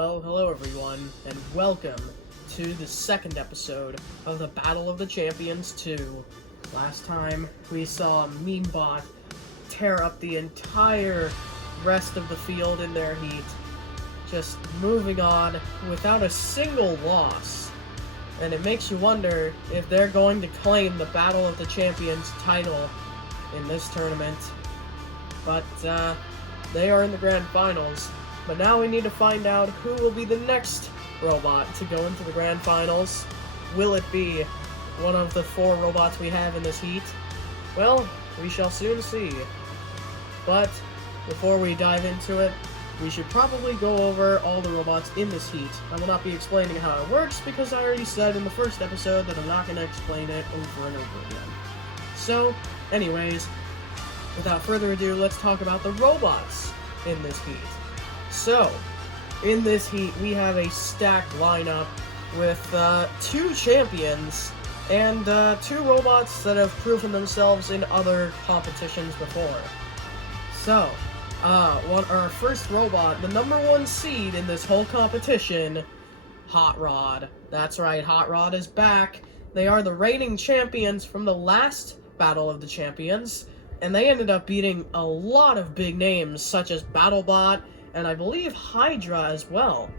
Well, hello everyone, and welcome to the second episode of the Battle of the Champions 2. Last time, we saw Memebot tear up the entire rest of the field in their heat, just moving on without a single loss. And it makes you wonder if they're going to claim the Battle of the Champions title in this tournament. But, they are in the Grand Finals. But now we need to find out who will be the next robot to go into the Grand Finals. Will it be one of the 4 robots we have in this heat? Well, we shall soon see. But before we dive into it, we should probably go over all the robots in this heat. I will not be explaining how it works because I already said in the first episode that I'm not going to explain it over and over again. So, anyways, without further ado, let's talk about the robots in this heat. So, in this heat, we have a stacked lineup with 2 champions and 2 robots that have proven themselves in other competitions before. So, our first robot, the #1 seed in this whole competition, Hot Rod. That's right, Hot Rod is back. They are the reigning champions from the last Battle of the Champions, and they ended up beating a lot of big names, such as BattleBot, and I believe Hydra as well.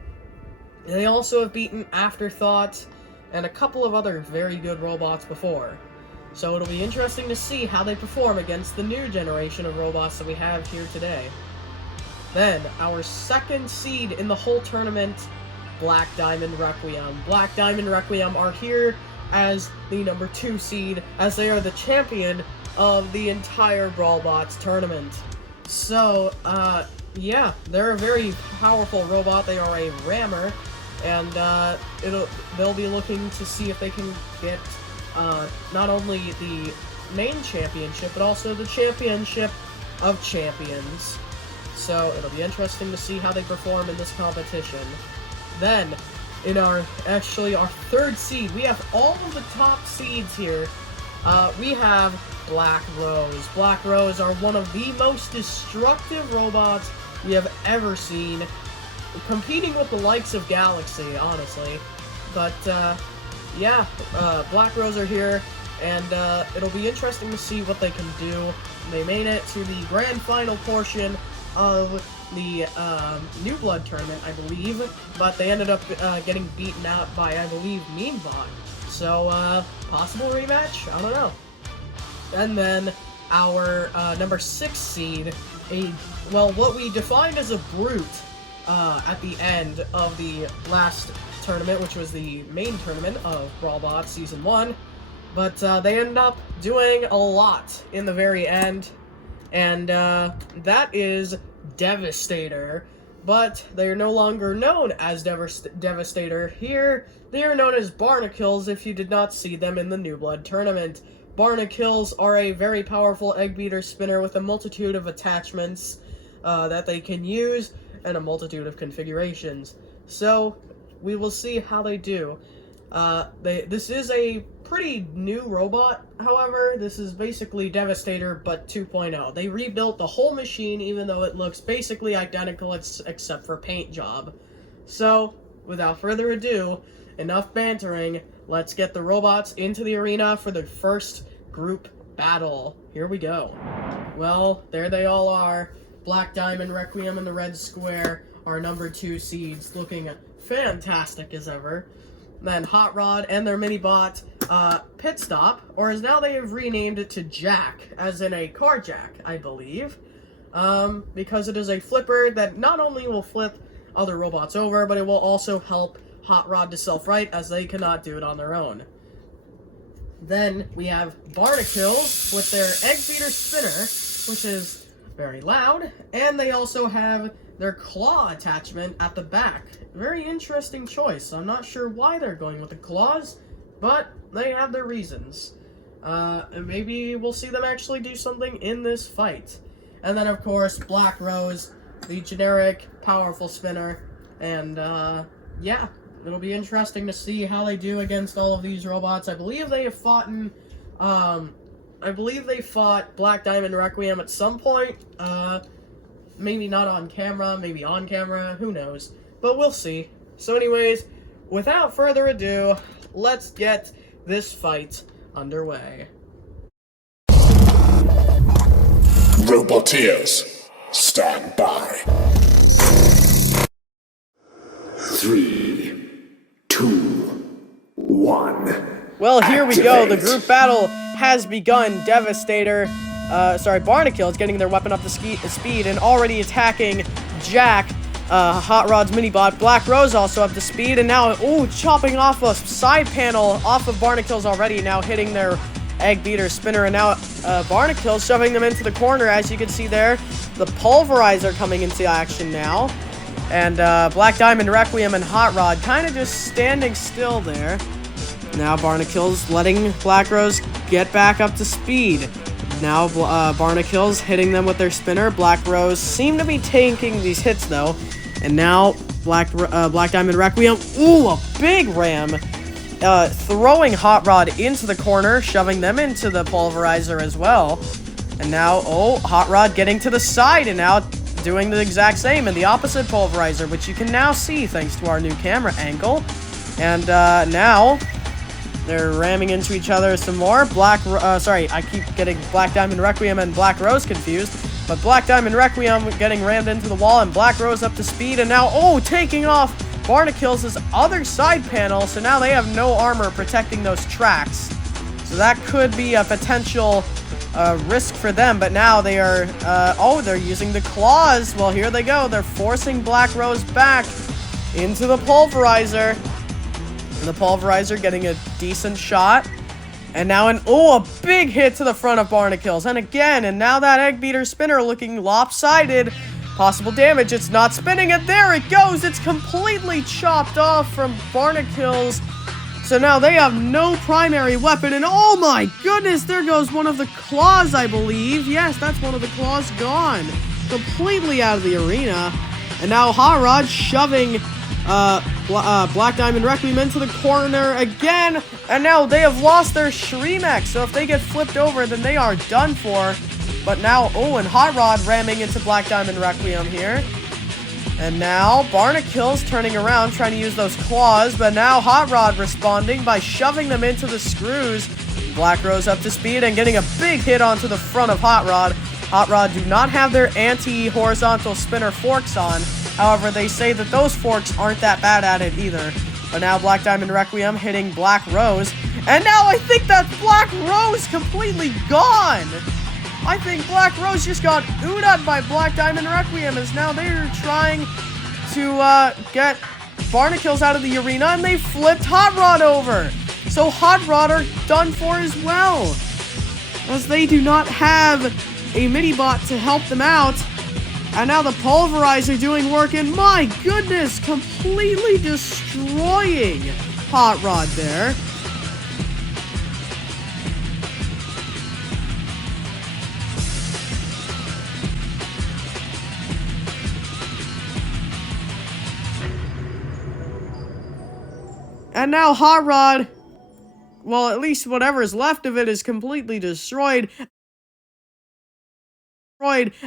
They also have beaten Afterthought and a couple of other very good robots before. So it'll be interesting to see how they perform against the new generation of robots that we have here today. Then, our second seed in the whole tournament, Black Diamond Requiem. Black Diamond Requiem are here as the #2 seed, as they are the champion of the entire BrawlBots tournament. So, yeah, they're a very powerful robot. They are a rammer, and they'll be looking to see if they can get not only the main championship, but also the championship of champions. So it'll be interesting to see how they perform in this competition. Then, in our third seed, we have all of the top seeds here. We have Black Rose. Black Rose are one of the most destructive robots we have ever seen, competing with the likes of Galaxy, honestly. But, yeah, Black Rose are here, and it'll be interesting to see what they can do. They made it to the grand final portion of the New Blood tournament, I believe, but they ended up getting beaten out by, I believe, Memebot. So, possible rematch? I don't know. And then our #6 seed, what we defined as a brute at the end of the last tournament, which was the main tournament of BrawlBots Season 1, but they ended up doing a lot in the very end, and that is Devastator. But they are no longer known as Devastator here. They are known as Barnacles if you did not see them in the New Blood tournament. Barnacles are a very powerful egg beater spinner with a multitude of attachments that they can use and a multitude of configurations. So, we will see how they do. This is a pretty new robot, however. This is basically Devastator, but 2.0. They rebuilt the whole machine, even though it looks basically identical except for paint job. So, without further ado, enough bantering, let's get the robots into the arena for the first group battle. Here we go. Well, there they all are. Black Diamond Requiem in the red square, our #2 seeds, looking fantastic as ever. Then Hot Rod and their mini-bot, Pit Stop, or as now they have renamed it to Jack, as in a car jack, I believe. Because it is a flipper that not only will flip other robots over, but it will also help Hot Rod to self-right, as they cannot do it on their own. Then we have Barnacles with their egg beater spinner, which is very loud, and they also have their claw attachment at the back. Very interesting choice. I'm not sure why they're going with the claws, but they have their reasons. And maybe we'll see them actually do something in this fight. And then, of course, Black Rose, the generic, powerful spinner, and, yeah. It'll be interesting to see how they do against all of these robots. I believe they have fought Black Diamond Requiem at some point. Maybe not on camera, maybe on camera, who knows. but we'll see. So anyways, without further ado, let's get this fight underway. Roboteers, stand by. 3, 2, 1. Well, here we go. The group battle has begun. Barnacles getting their weapon up to speed and already attacking Jack. Hot Rod's mini-bot. Black Rose also up to speed, and now, chopping off a side panel off of Barnacles already, now hitting their egg beater spinner, and now Barnacles shoving them into the corner. As you can see there, the pulverizer coming into action now, and Black Diamond, Requiem, and Hot Rod kind of just standing still there. Now Barnacles letting Black Rose get back up to speed. Now Barnacles hitting them with their spinner. Black Rose seem to be taking these hits though, and now Black Diamond, Requiem, a big ram. Throwing Hot Rod into the corner, shoving them into the pulverizer as well. And now, Hot Rod getting to the side and now doing the exact same in the opposite pulverizer, which you can now see thanks to our new camera angle. And now they're ramming into each other some more. I keep getting Black Diamond, Requiem, and Black Rose confused. But Black Diamond, Requiem getting rammed into the wall, and Black Rose up to speed, and now, taking off Barnacles' other side panel, so now they have no armor protecting those tracks. So that could be a potential risk for them, but now they are, they're using the claws. Well, here they go. They're forcing Black Rose back into the pulverizer. And the pulverizer getting a decent shot. And now a big hit to the front of Barnacles. And again, and now that egg beater spinner looking lopsided. Possible damage. It's not spinning, and there it goes. It's completely chopped off from Barnacles. So now they have no primary weapon, and oh my goodness, there goes one of the claws, I believe. Yes, that's one of the claws gone. Completely out of the arena. And now Hot Rod shoving Black Diamond, Requiem into the corner again. And now they have lost their Shreemek, so if they get flipped over, then they are done for. But now, and Hot Rod ramming into Black Diamond, Requiem here. And now Barnacles turning around, trying to use those claws. But now Hot Rod responding by shoving them into the screws. Black Rose up to speed and getting a big hit onto the front of Hot Rod. Hot Rod do not have their anti-horizontal spinner forks on. However, they say that those forks aren't that bad at it either. But now Black Diamond, Requiem hitting Black Rose. And now I think that Black Rose completely gone. I think Black Rose just got oohed by Black Diamond, Requiem, as now they're trying to get Barnacles out of the arena, and they flipped Hot Rod over. So Hot Rod are done for as well, as they do not have a mini-bot to help them out. And now the pulverizer doing work, and my goodness, completely destroying Hot Rod there. And now Hot Rod, well, at least whatever is left of it is completely destroyed.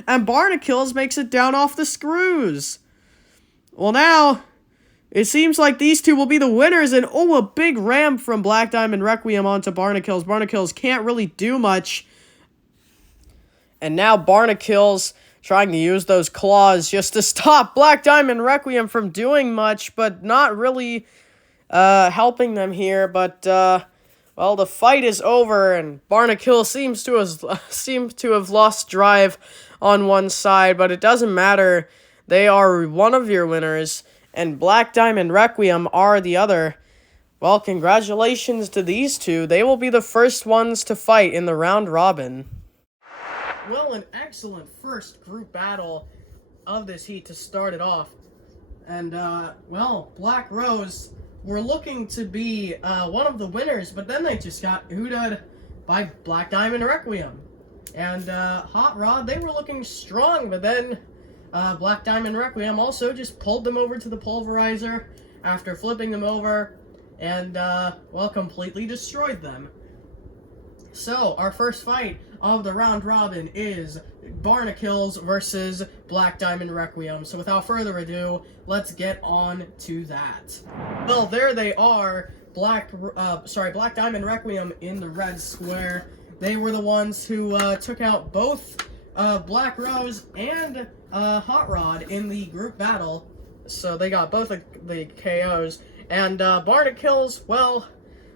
And Barnacles makes it down off the screws. Well, now, it seems like these two will be the winners. And, a big ram from Black Diamond, Requiem onto Barnacles. Barnacles can't really do much. And now Barnacles trying to use those claws just to stop Black Diamond, Requiem from doing much, but not really helping them here. But well, the fight is over, and Barnacles seems to have lost drive on one side, but it doesn't matter. They are one of your winners, and Black Diamond, Requiem are the other. Well, congratulations to these two. They will be the first ones to fight in the round robin. Well, an excellent first group battle of this heat to start it off. And, well, Black Rose were looking to be one of the winners, but then they just got oohed by Black Diamond, Requiem. And Hot Rod, they were looking strong, but then Black Diamond, Requiem also just pulled them over to the pulverizer after flipping them over and, well, completely destroyed them. So, our first fight of the round robin is Barnacles versus Black Diamond Requiem. So without further ado, let's get on to that. Well, there they are, Black Diamond Requiem in the red square. They were the ones who took out both Black Rose and Hot Rod in the group battle. So they got both of the KOs. And Barnacles, well,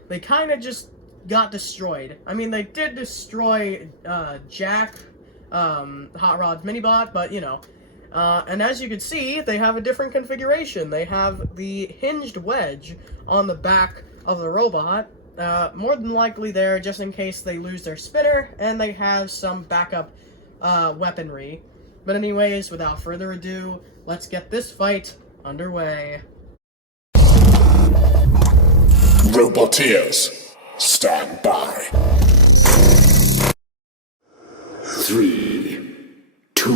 they kind of just got destroyed. I mean, they did destroy Jack, Hot Rod's mini-bot, but you know. And as you can see, they have a different configuration. They have the hinged wedge on the back of the robot, more than likely there just in case they lose their spinner, and they have some backup weaponry. But anyways, without further ado, let's get this fight underway. Roboteers, stand by. 3, 2,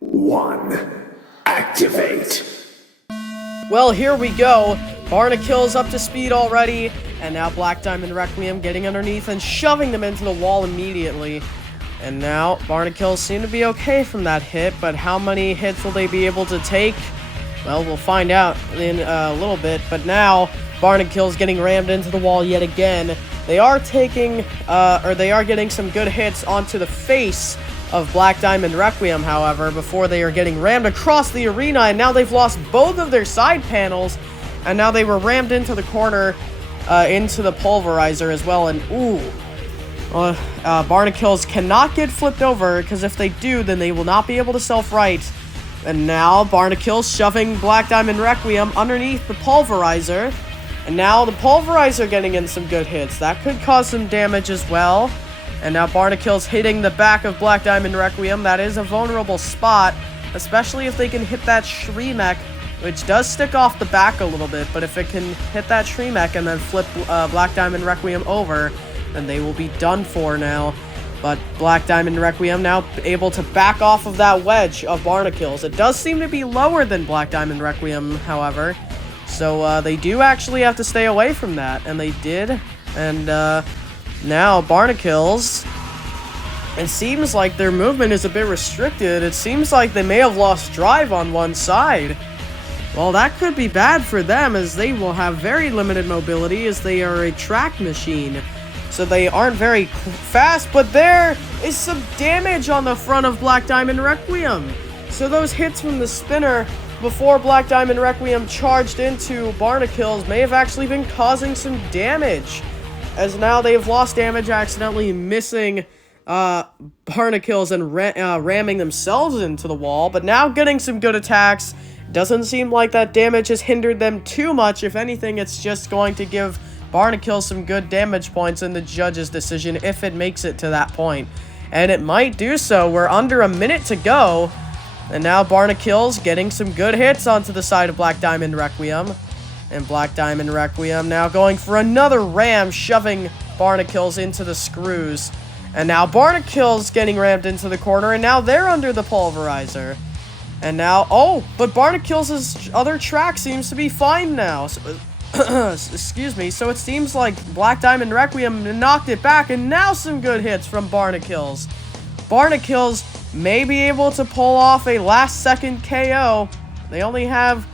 1, activate. Well, here we go. Barnacles up to speed already, and now Black Diamond Requiem getting underneath and shoving them into the wall immediately. And now Barnacles seem to be okay from that hit, but how many hits will they be able to take? Well, we'll find out in a little bit, but now Barnacles getting rammed into the wall yet again. They are taking, they are getting some good hits onto the face of Black Diamond Requiem, however, before they are getting rammed across the arena, and now they've lost both of their side panels, and now they were rammed into the corner, into the pulverizer as well, and ooh. Barnacles cannot get flipped over, because if they do, then they will not be able to self-right. And now Barnacles shoving Black Diamond Requiem underneath the pulverizer. And now the pulverizer getting in some good hits. That could cause some damage as well. And now Barnacles hitting the back of Black Diamond Requiem. That is a vulnerable spot, especially if they can hit that Shremek, which does stick off the back a little bit. But if it can hit that Shremek and then flip Black Diamond Requiem over, then they will be done for now. But Black Diamond Requiem now able to back off of that wedge of Barnacles. It does seem to be lower than Black Diamond Requiem, however. So they do actually have to stay away from that. And they did. And now Barnacles, it seems like their movement is a bit restricted. It seems like they may have lost drive on one side. Well, that could be bad for them, as they will have very limited mobility, as they are a track machine. So they aren't very fast, but there is some damage on the front of Black Diamond Requiem. So those hits from the spinner before Black Diamond Requiem charged into Barnacles may have actually been causing some damage, as now they've lost damage accidentally missing Barnacles and ramming themselves into the wall, but now getting some good attacks. Doesn't seem like that damage has hindered them too much. If anything, it's just going to give Barnacles some good damage points in the judge's decision if it makes it to that point. And it might do so. We're under a minute to go. And now Barnacles getting some good hits onto the side of Black Diamond Requiem. And Black Diamond Requiem now going for another ram, shoving Barnacles into the screws. And now Barnacles getting rammed into the corner, and now they're under the pulverizer. And now, oh, but Barnacles' other track seems to be fine now. So, excuse me. So it seems like Black Diamond Requiem knocked it back, and now some good hits from Barnacles. Barnacles may be able to pull off a last-second KO. They only have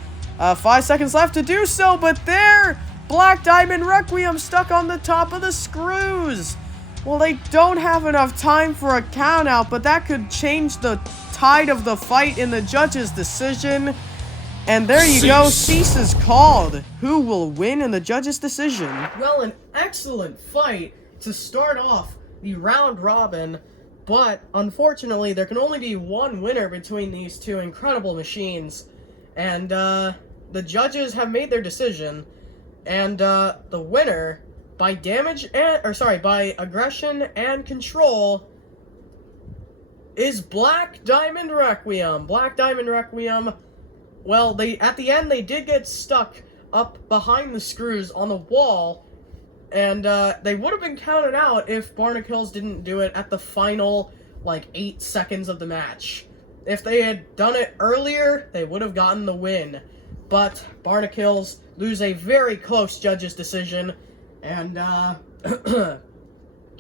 5 seconds left to do so, but there, Black Diamond Requiem stuck on the top of the screws. Well, they don't have enough time for a count-out, but that could change the tide of the fight in the judge's decision. And there you go, cease is called. Who will win in the judge's decision? Well, an excellent fight to start off the round robin, but unfortunately there can only be one winner between these two incredible machines. And the judges have made their decision, and the winner by by aggression and control is Black Diamond Requiem. Black Diamond Requiem, well, at the end, they did get stuck up behind the screws on the wall, and they would have been counted out if Barnacles didn't do it at the final, 8 seconds of the match. If they had done it earlier, they would have gotten the win. But Barnacles lose a very close judge's decision, and,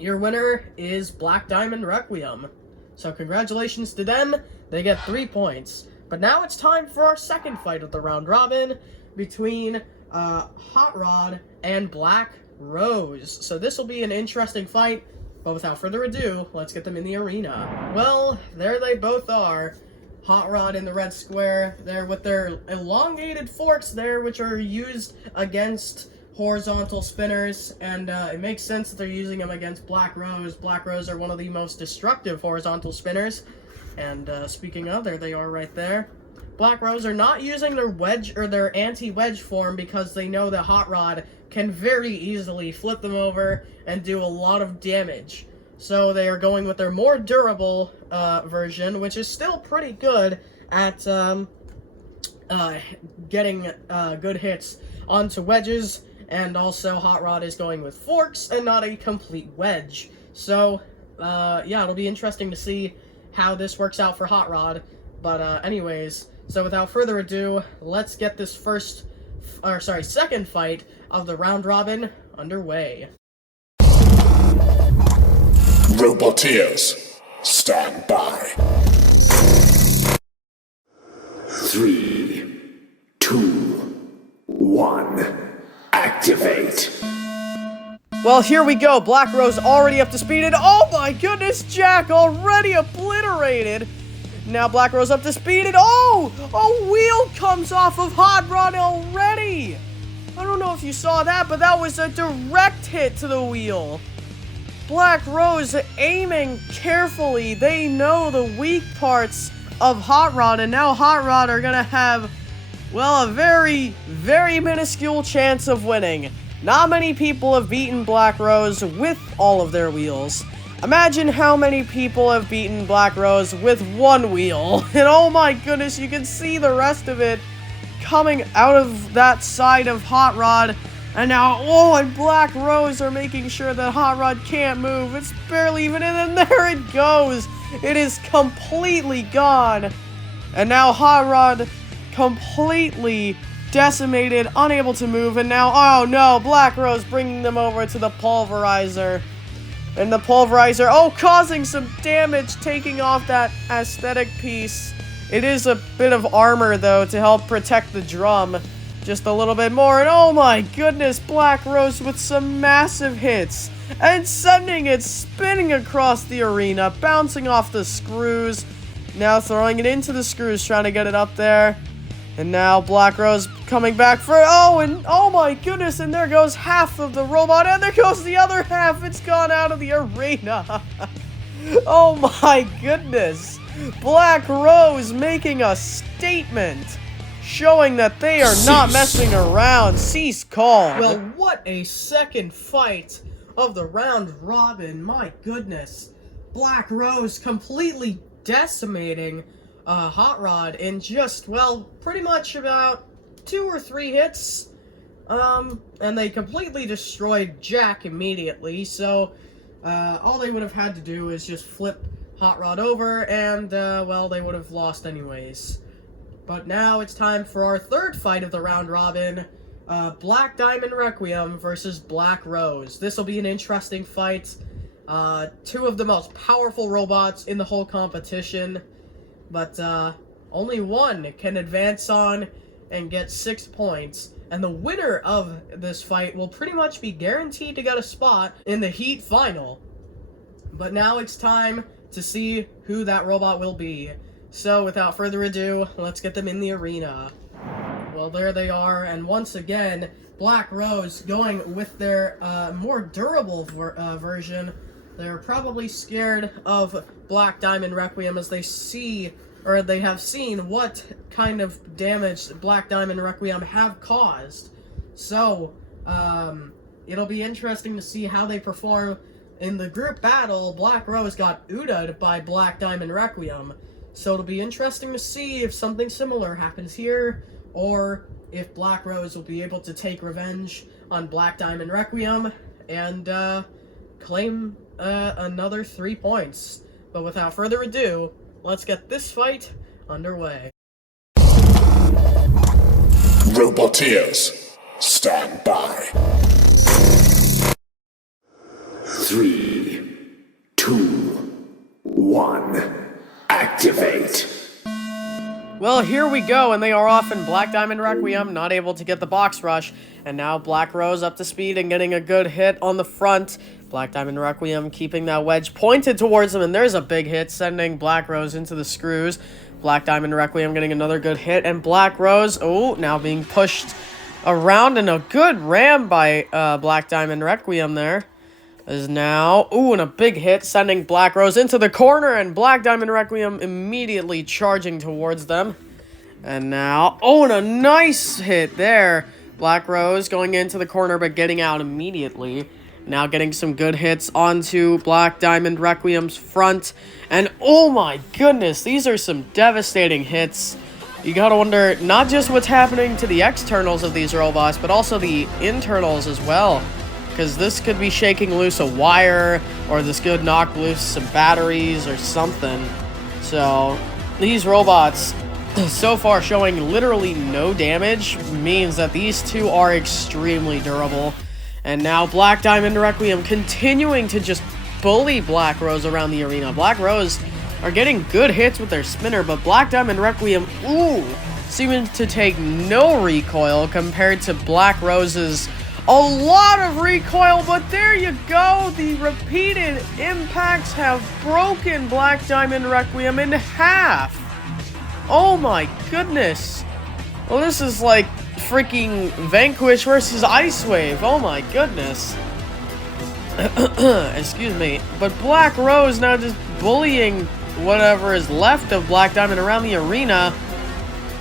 Your winner is Black Diamond Requiem. So congratulations to them, they get 3 points. But now it's time for our second fight of the round robin between Hot Rod and Black Rose. So this will be an interesting fight, but without further ado, let's get them in the arena. Well, there they both are. Hot Rod in the red square, there with their elongated forks there, which are used against horizontal spinners, and it makes sense that they're using them against Black Rose. Black Rose are one of the most destructive horizontal spinners, and speaking of, there they are right there. Black Rose are not using their wedge or their anti-wedge form because they know that Hot Rod can very easily flip them over and do a lot of damage. So they are going with their more durable version, which is still pretty good at getting good hits onto wedges, and also Hot Rod is going with forks and not a complete wedge. So, yeah, it'll be interesting to see how this works out for Hot Rod. But anyways, so without further ado, let's get this second fight of the round robin underway. Roboteers, stand by. 3, 2, 1, activate. Well, here we go. Black Rose already up to speed, and oh my goodness, Jack already obliterated. Now Black Rose up to speed, and oh! A wheel comes off of Hot Rod already! I don't know if you saw that, but that was a direct hit to the wheel. Black Rose aiming carefully. They know the weak parts of Hot Rod, and now Hot Rod are gonna have, well, a very, very minuscule chance of winning. Not many people have beaten Black Rose with all of their wheels. Imagine how many people have beaten Black Rose with one wheel. And oh my goodness, you can see the rest of it coming out of that side of Hot Rod. And now, oh, and Black Rose are making sure that Hot Rod can't move. It's barely even in, and there it goes. It is completely gone. And now Hot Rod completely decimated, unable to move. And now, oh no, Black Rose bringing them over to the pulverizer. And the pulverizer, oh, causing some damage, taking off that aesthetic piece. It is a bit of armor, though, to help protect the drum. Just a little bit more, and oh my goodness, Black Rose with some massive hits, and sending it spinning across the arena, bouncing off the screws, now throwing it into the screws, trying to get it up there, and now Black Rose coming back for, oh, and oh my goodness, and there goes half of the robot, and there goes the other half, it's gone out of the arena. Oh my goodness, Black Rose making a statement. Showing that they are not messing around. Cease call. Well, what a second fight of the round robin. My goodness. Black Rose completely decimating Hot Rod in just, well, pretty much about 2 or 3 hits. And they completely destroyed Jack immediately. So, all they would have had to do is just flip Hot Rod over, and, well, they would have lost anyways. But now it's time for our third fight of the round robin, Black Diamond Requiem versus Black Rose. This will be an interesting fight. 2 of the most powerful robots in the whole competition, but only one can advance on and get 6 points. And the winner of this fight will pretty much be guaranteed to get a spot in the Heat Final. But now it's time to see who that robot will be. So, without further ado, let's get them in the arena. Well, there they are, and once again, Black Rose going with their more durable version. They're probably scared of Black Diamond Requiem as they see, or they have seen what kind of damage Black Diamond Requiem have caused. So, it'll be interesting to see how they perform. In the group battle, Black Rose got UDA'd by Black Diamond Requiem. So it'll be interesting to see if something similar happens here, or if Black Rose will be able to take revenge on Black Diamond Requiem and claim another 3 points. But without further ado, let's get this fight underway. Roboteers, stand by. 3, 1. Activate. Well, here we go, and they are off in Black Diamond Requiem, not able to get the box rush. And now Black Rose up to speed and getting a good hit on the front. Black Diamond Requiem keeping that wedge pointed towards him, and there's a big hit, sending Black Rose into the screws. Black Diamond Requiem getting another good hit, and Black Rose, now being pushed around, and a good ram by Black Diamond Requiem there. Is now, and a big hit, sending Black Rose into the corner, and Black Diamond Requiem immediately charging towards them. And now, and a nice hit there. Black Rose going into the corner, but getting out immediately. Now getting some good hits onto Black Diamond Requiem's front. And oh my goodness, these are some devastating hits. You gotta wonder, not just what's happening to the externals of these robots, but also the internals as well. Because this could be shaking loose a wire, or this could knock loose some batteries or something. So, these robots, so far showing literally no damage, means that these two are extremely durable. And now Black Diamond Requiem continuing to just bully Black Rose around the arena. Black Rose are getting good hits with their spinner, but Black Diamond Requiem, seeming to take no recoil compared to Black Rose's a lot of recoil, but there you go. The repeated impacts have broken Black Diamond Requiem in half. Oh my goodness. Well, this is like freaking Vanquish versus Ice Wave. Oh my goodness. Excuse me. But Black Rose now just bullying whatever is left of Black Diamond around the arena.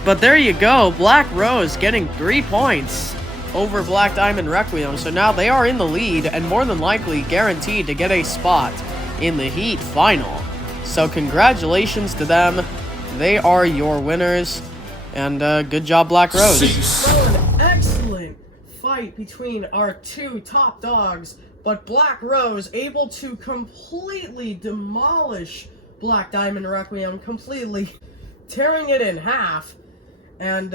But there you go. Black Rose getting 3 points over Black Diamond Requiem, so now they are in the lead and more than likely guaranteed to get a spot in the Heat final. So congratulations to them. They are your winners, and good job, Black Rose. An excellent fight between our two top dogs, but Black Rose able to completely demolish Black Diamond Requiem, completely tearing it in half. And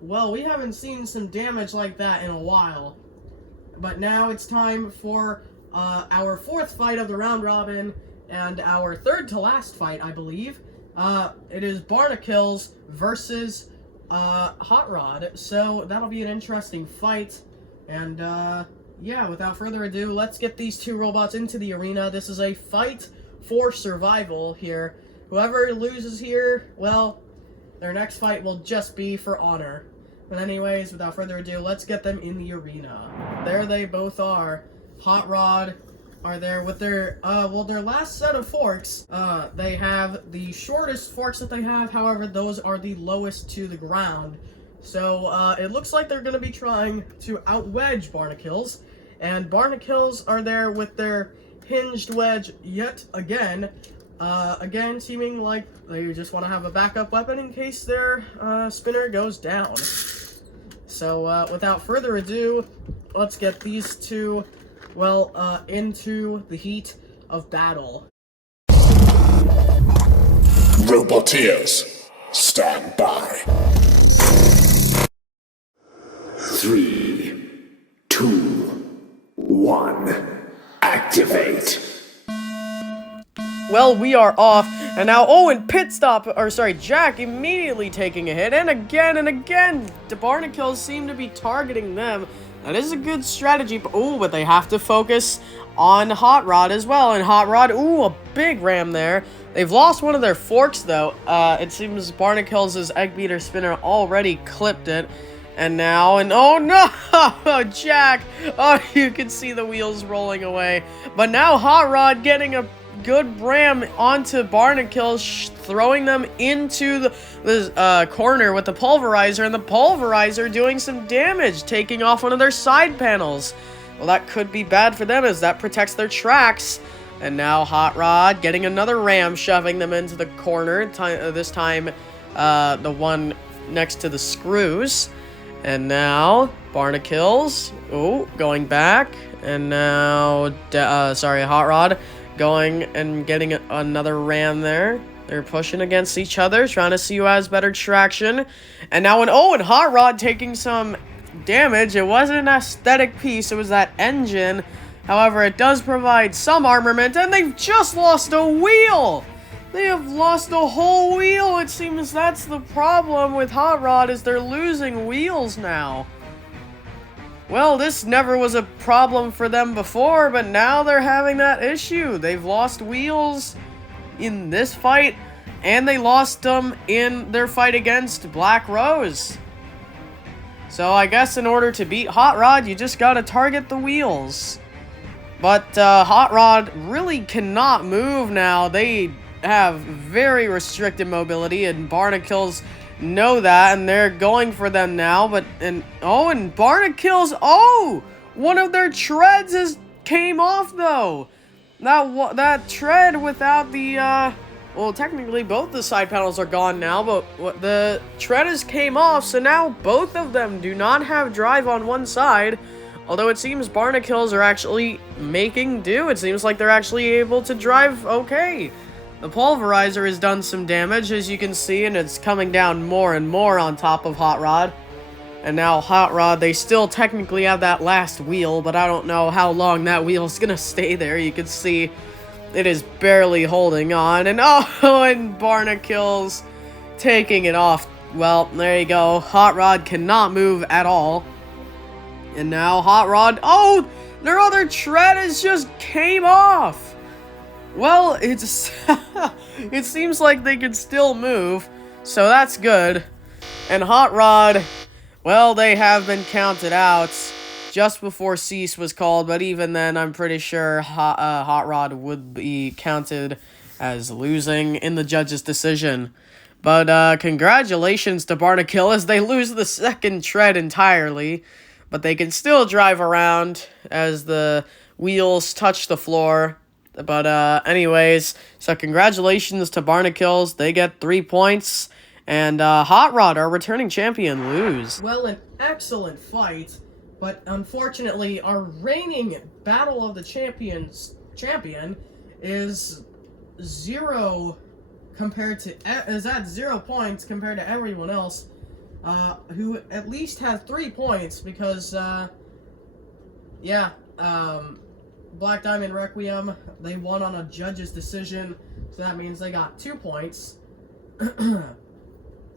well, we haven't seen some damage like that in a while. But now it's time for our fourth fight of the round robin, and our third to last fight, I believe. It is Barnacles versus Hot Rod. So that'll be an interesting fight. And yeah, without further ado, let's get these two robots into the arena. This is a fight for survival here. Whoever loses here, well, their next fight will just be for honor. But anyways, without further ado, let's get them in the arena. There they both are. Hot Rod are there with their, their last set of forks. They have the shortest forks that they have, however, those are the lowest to the ground. So, it looks like they're gonna be trying to out-wedge Barnacles. And Barnacles are there with their hinged wedge yet again. Again, seeming like they just want to have a backup weapon in case their spinner goes down. So, without further ado, let's get these two, well, into the heat of battle. Roboteers, stand by. 3, 2, 1, activate. Well, we are off, and now, and pit stop, Jack immediately taking a hit, and again, the Barnacles seem to be targeting them. That is a good strategy, but they have to focus on Hot Rod as well, and Hot Rod, a big ram there. They've lost one of their forks, though. It seems Barnacles' Egg Beater spinner already clipped it, and now, oh no, Jack, you can see the wheels rolling away, but now Hot Rod getting a good ram onto Barnacles, throwing them into the corner with the pulverizer, and the pulverizer doing some damage, taking off one of their side panels. Well, that could be bad for them as that protects their tracks. And now Hot Rod getting another ram, shoving them into the corner, this time the one next to the screws. And now Barnacles, going back, and now, Hot Rod going and getting another ram there. They're pushing against each other, trying to see who has better traction. And now and Hot Rod taking some damage. It wasn't an aesthetic piece, it was that engine However, it does provide some armament, and they've just lost a wheel! They have lost a whole wheel! It seems that's the problem with Hot Rod, is they're losing wheels now. Well, this never was a problem for them before, but now they're having that issue. They've lost wheels in this fight, and they lost them in their fight against Black Rose. So I guess in order to beat Hot Rod, you just gotta target the wheels. But Hot Rod really cannot move now. They have very restricted mobility, and Barnacles know that, and they're going for them now. And Barnacles, one of their treads came off though. That tread without the well, technically both the side panels are gone now, but the tread came off, so now both of them do not have drive on one side. Although it seems Barnacles are actually making do. It seems like they're actually able to drive okay. The pulverizer has done some damage, as you can see, and it's coming down more and more on top of Hot Rod. And now Hot Rod, they still technically have that last wheel, but I don't know how long that wheel's gonna stay there. You can see it is barely holding on. And and Barnacles taking it off. Well, there you go. Hot Rod cannot move at all. And now Hot Rod, their other tread just came off. Well, it seems like they can still move, so that's good. And Hot Rod, well, they have been counted out just before cease was called, but even then, I'm pretty sure Hot Rod would be counted as losing in the judge's decision. But congratulations to Barnacle as they lose the second tread entirely. But they can still drive around as the wheels touch the floor. But anyways, so congratulations to Barnacles. They get 3 points. And Hot Rod, our returning champion, lose. Well, an excellent fight. But unfortunately, our reigning Battle of the Champions champion is 0 compared to... is at 0 points compared to everyone else. Who at least has 3 points because, Black Diamond Requiem, they won on a judge's decision, so that means they got 2 points.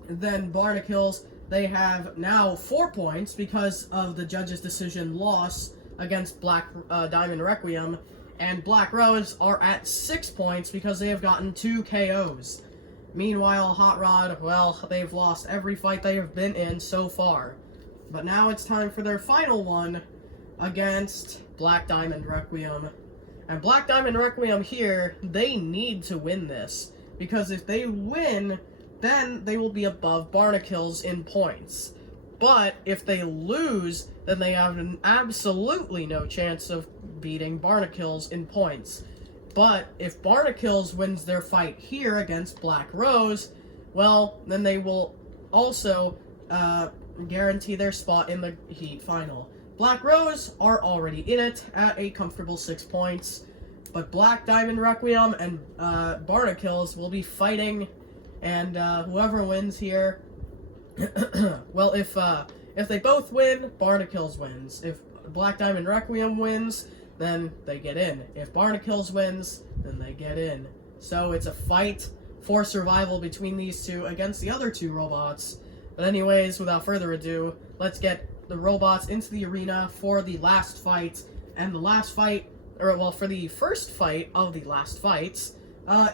Then Barnacles, they have now 4 points because of the judge's decision loss against Black Diamond Requiem, and Black Rose are at 6 points because they have gotten 2 KOs. Meanwhile, Hot Rod, well, they've lost every fight they have been in so far. But now it's time for their final one against Black Diamond Requiem. And Black Diamond Requiem here, they need to win this. Because if they win, then they will be above Barnacles in points. But if they lose, then they have absolutely no chance of beating Barnacles in points. But if Barnacles wins their fight here against Black Rose, well, then they will also guarantee their spot in the Heat Final. Black Rose are already in it at a comfortable 6 points, but Black Diamond Requiem and Barnacles will be fighting, and whoever wins here, well, if they both win, Barnacles wins. If Black Diamond Requiem wins, then they get in. If Barnacles wins, then they get in. So it's a fight for survival between these two against the other 2 robots. But anyways, without further ado, let's get the robots into the arena for the last fight. And the last fight, for the first fight of the last fights,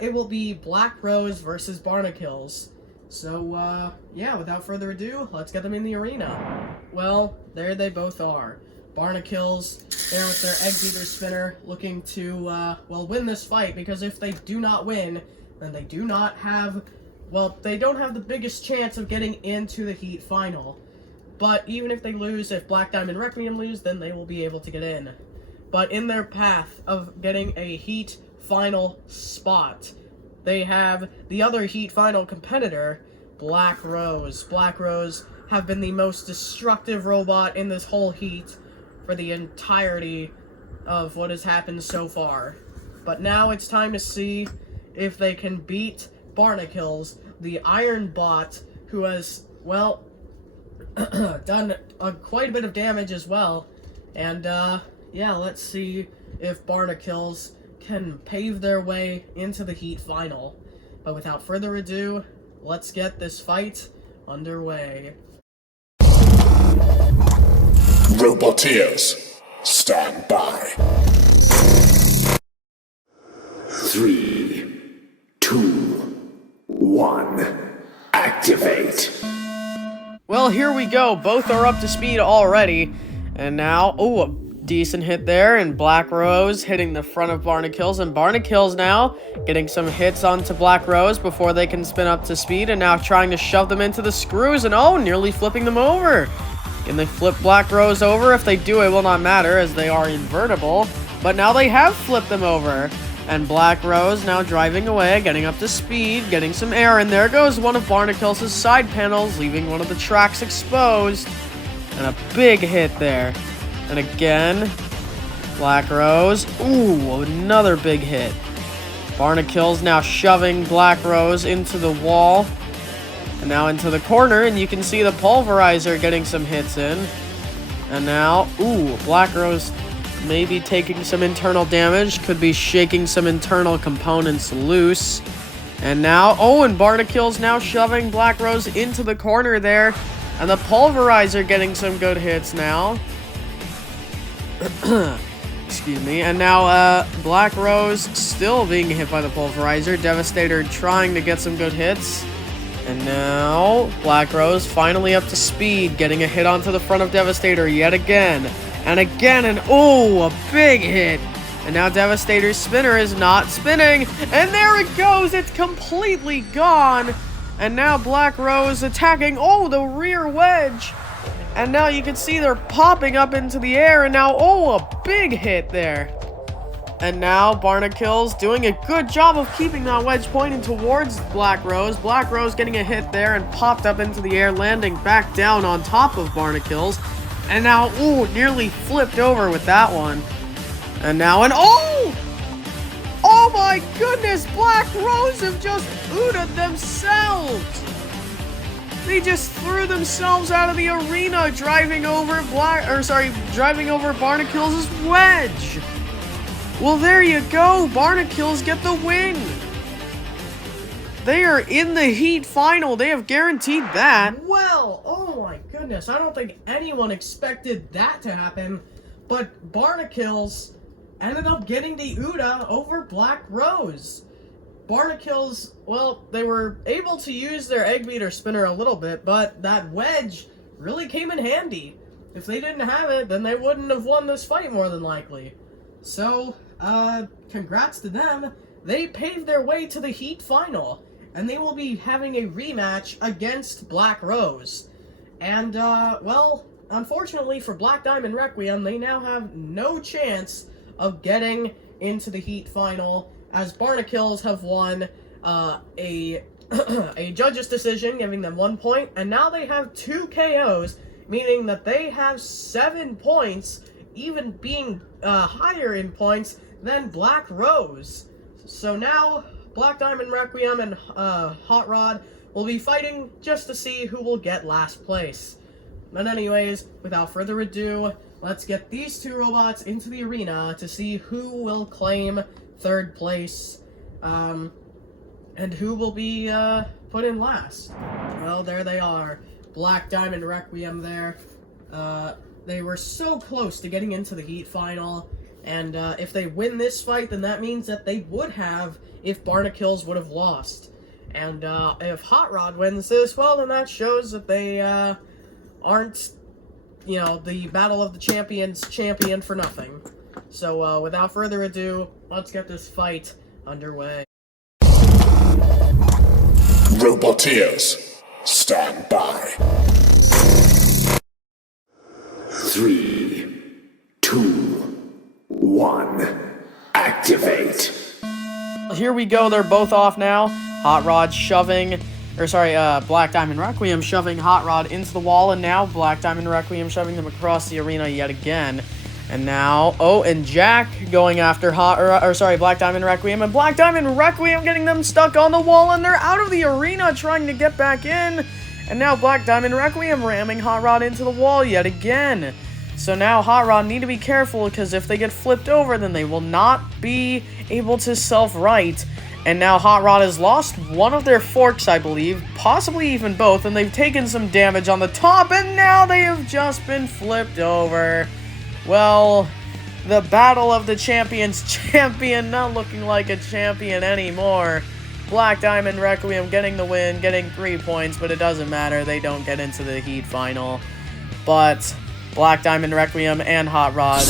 it will be Black Rose versus Barnacles. So, without further ado, let's get them in the arena. Well, there they both are. Barnacles, there with their Egg Beater Spinner, looking to, win this fight, because if they do not win, then they do not have, they don't have the biggest chance of getting into the Heat Final. But even if they lose, if Black Diamond Requiem lose, then they will be able to get in. But in their path of getting a Heat Final spot, they have the other Heat Final competitor, Black Rose. Black Rose have been the most destructive robot in this whole Heat for the entirety of what has happened so far. But now it's time to see if they can beat Barnacles, the Iron Bot, who has, done quite a bit of damage as well. And, let's see if Barnacles can pave their way into the Heat Final. But without further ado, let's get this fight underway. Roboteers, stand by. 3, 2, 1, activate. Well, here we go. Both are up to speed already. And now, oh, a decent hit there. And Black Rose hitting the front of Barnacles. And Barnacles now getting some hits onto Black Rose before they can spin up to speed. And now trying to shove them into the screws. And oh, nearly flipping them over. Can they flip Black Rose over? If they do, it will not matter as they are invertible. But now they have flipped them over. And Black Rose now driving away, getting up to speed, getting some air, and there goes one of Barnacles' side panels, leaving one of the tracks exposed. And a big hit there. And again, Black Rose. Ooh, another big hit. Barnacles now shoving Black Rose into the wall. And now into the corner, and you can see the pulverizer getting some hits in. And now, ooh, Black Rose maybe taking some internal damage, could be shaking some internal components loose. And now, oh, and Barnacles now shoving Black Rose into the corner there. And the pulverizer getting some good hits now. Excuse me. And now, Black Rose still being hit by the pulverizer. Devastator trying to get some good hits. And now, Black Rose finally up to speed, getting a hit onto the front of Devastator yet again. And again, and oh, a big hit. And now Devastator's spinner is not spinning. And there it goes. It's completely gone. And now Black Rose attacking, oh, the rear wedge. And now you can see they're popping up into the air. And now, oh, a big hit there. And now Barnacles doing a good job of keeping that wedge pointing towards Black Rose. Black Rose getting a hit there and popped up into the air, landing back down on top of Barnacles. And now, ooh, nearly flipped over with that one. And now, and oh! Oh my goodness, Black Rose have just ooted themselves! They just threw themselves out of the arena, driving over Barnacles' wedge! Well, there you go, Barnacles get the win! They are in the Heat Final. They have guaranteed that. Well, oh my goodness. I don't think anyone expected that to happen. But Barnacles ended up getting the UDA over Black Rose. Barnacles, well, they were able to use their egg beater spinner a little bit, but that wedge really came in handy. If they didn't have it, then they wouldn't have won this fight more than likely. So, congrats to them. They paved their way to the Heat Final. And they will be having a rematch against Black Rose. And, well, unfortunately for Black Diamond Requiem, they now have no chance of getting into the Heat Final, as Barnacles have won a judge's decision, giving them 1 point, and now they have 2 KOs, meaning that they have 7 points, even being higher in points than Black Rose. So now Black Diamond Requiem and Hot Rod will be fighting just to see who will get last place. But anyways, without further ado, let's get these 2 robots into the arena to see who will claim 3rd place, and who will be put in last. Well, there they are. Black Diamond Requiem there. They were so close to getting into the Heat Final, and if they win this fight, then that means that they would have if Barnacles would have lost. And if Hot Rod wins this, well, then that shows that they aren't, you know, the Battle of the Champions champion for nothing. So without further ado, let's get this fight underway. Roboteers, stand by. 3, 2, 1, activate. Here we go, they're both off now. Hot Rod shoving, Black Diamond Requiem shoving Hot Rod into the wall, and now Black Diamond Requiem shoving them across the arena yet again. And now, oh, and Jack going after Black Diamond Requiem, and Black Diamond Requiem getting them stuck on the wall, and they're out of the arena trying to get back in. And now Black Diamond Requiem ramming Hot Rod into the wall yet again. So now Hot Rod need to be careful, because if they get flipped over, then they will not be able to self-right. And now Hot Rod has lost one of their forks, I believe, possibly even both, and they've taken some damage on the top, and now they have just been flipped over. Well, the Battle of the Champions champion not looking like a champion anymore. Black Diamond Requiem getting the win, getting 3 points, but it doesn't matter. They don't get into the Heat final. But Black Diamond Requiem and Hot Rod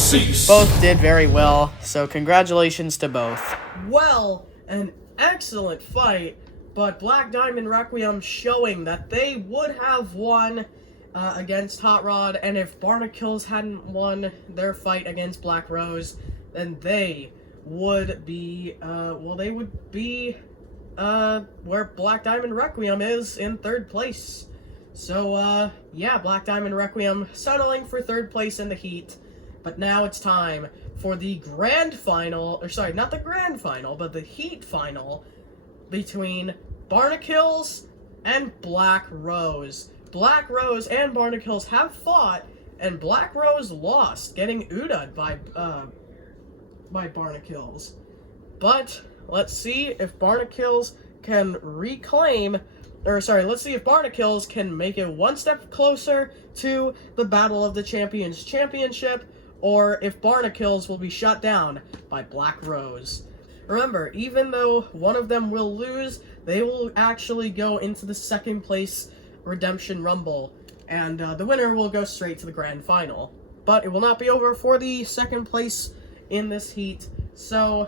both did very well, so congratulations to both. Well, an excellent fight, but Black Diamond Requiem showing that they would have won against Hot Rod, and if Barnacles hadn't won their fight against Black Rose, then they would be, they would be where Black Diamond Requiem is in 3rd place. So, yeah, Black Diamond Requiem settling for 3rd place in the Heat, but now it's time for the grand final, or sorry, not the grand final, but the Heat final between Barnacles and Black Rose. Black Rose and Barnacles have fought, and Black Rose lost, getting UDA'd by Barnacles. But let's see if Barnacles can reclaim, or sorry, let's see if Barnacles can make it one step closer to the Battle of the Champions championship, or if Barnacles will be shut down by Black Rose. Remember, even though one of them will lose, they will actually go into the 2nd place Redemption Rumble, and the winner will go straight to the grand final. But it will not be over for the 2nd place in this heat, so,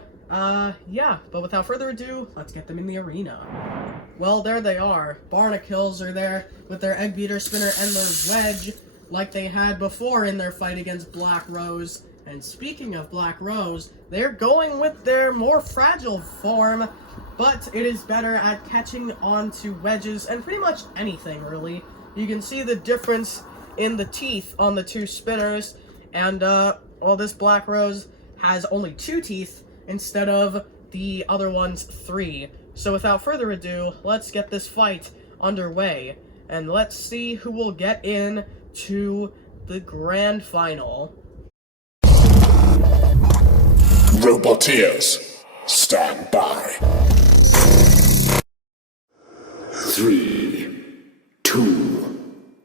yeah. But without further ado, let's get them in the arena. Well, there they are. Barnacles are there with their Egg Beater Spinner and their Wedge, like they had before in their fight against Black Rose. And speaking of Black Rose, they're going with their more fragile form, but it is better at catching onto wedges and pretty much anything, really. You can see the difference in the teeth on the 2 spinners, and, well, this Black Rose has only 2 teeth instead of the other one's 3. So without further ado, let's get this fight underway, and let's see who will get in to the grand final. Roboteers, stand by. 3, 2,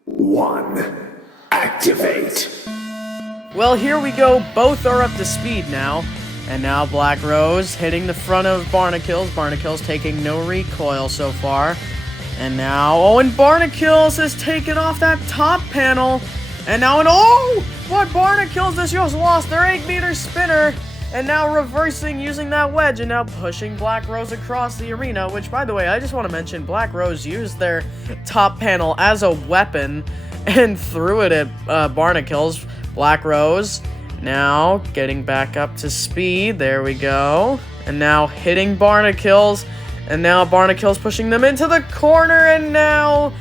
1, activate. Well, here we go. Both are up to speed now. And now Black Rose hitting the front of Barnacles. Barnacles taking no recoil so far. And now, oh, and Barnacles has taken off that top panel. And now, what Barnacles has just lost their 8-meter spinner. And now reversing using that wedge and now pushing Black Rose across the arena. Which, by the way, I just want to mention, Black Rose used their top panel as a weapon and threw it at Barnacles. Black Rose now getting back up to speed. There we go. And now hitting Barnacles. And now Barnacles pushing them into the corner. And now,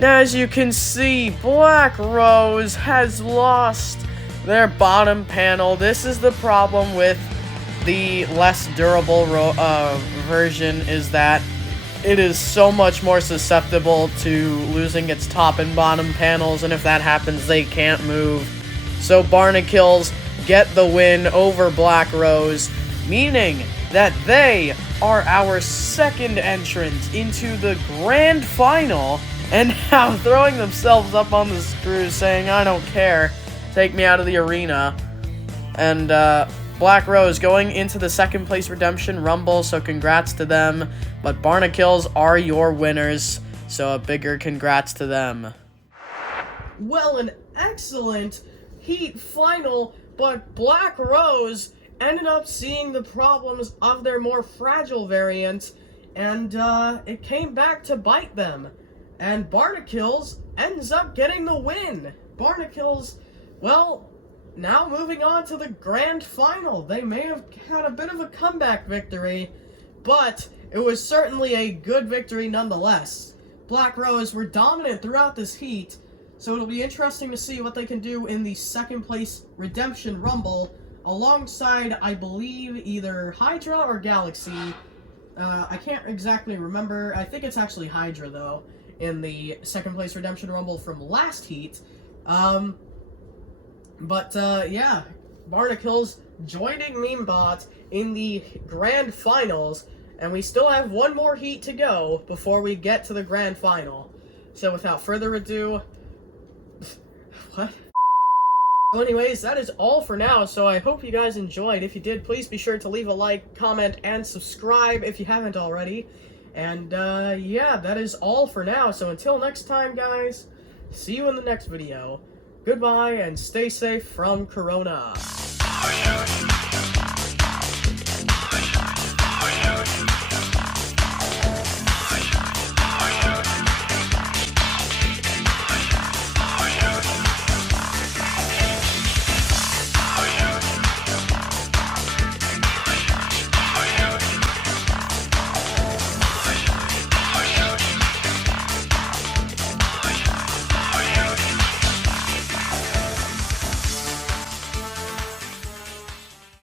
as you can see, Black Rose has lost their bottom panel. This is the problem with the less durable version, is that it is so much more susceptible to losing its top and bottom panels, and if that happens, they can't move. So Barnacles get the win over Black Rose, meaning that they are our 2nd entrant into the grand final, and now throwing themselves up on the screws saying, I don't care, take me out of the arena. And Black Rose going into the 2nd place Redemption Rumble, so congrats to them. But Barnacles are your winners, so a bigger congrats to them. Well, an excellent Heat final, but Black Rose ended up seeing the problems of their more fragile variant, and it came back to bite them. And Barnacles ends up getting the win. Barnacles, well, now moving on to the grand final. They may have had a bit of a comeback victory, but it was certainly a good victory nonetheless. Black Rose were dominant throughout this heat, so it'll be interesting to see what they can do in the 2nd place Redemption Rumble, alongside, I believe, either Hydra or Galaxy. I can't exactly remember. I think it's actually Hydra, though, in the 2nd place Redemption Rumble from last heat. But, yeah, Barnacles joining Memebot in the grand finals, and we still have one more heat to go before we get to the grand final. So without further ado... What? Well, anyways, that is all for now, so I hope you guys enjoyed. If you did, please be sure to leave a like, comment, and subscribe if you haven't already. And, yeah, that is all for now, so until next time, guys, see you in the next video. Goodbye, and stay safe from Corona.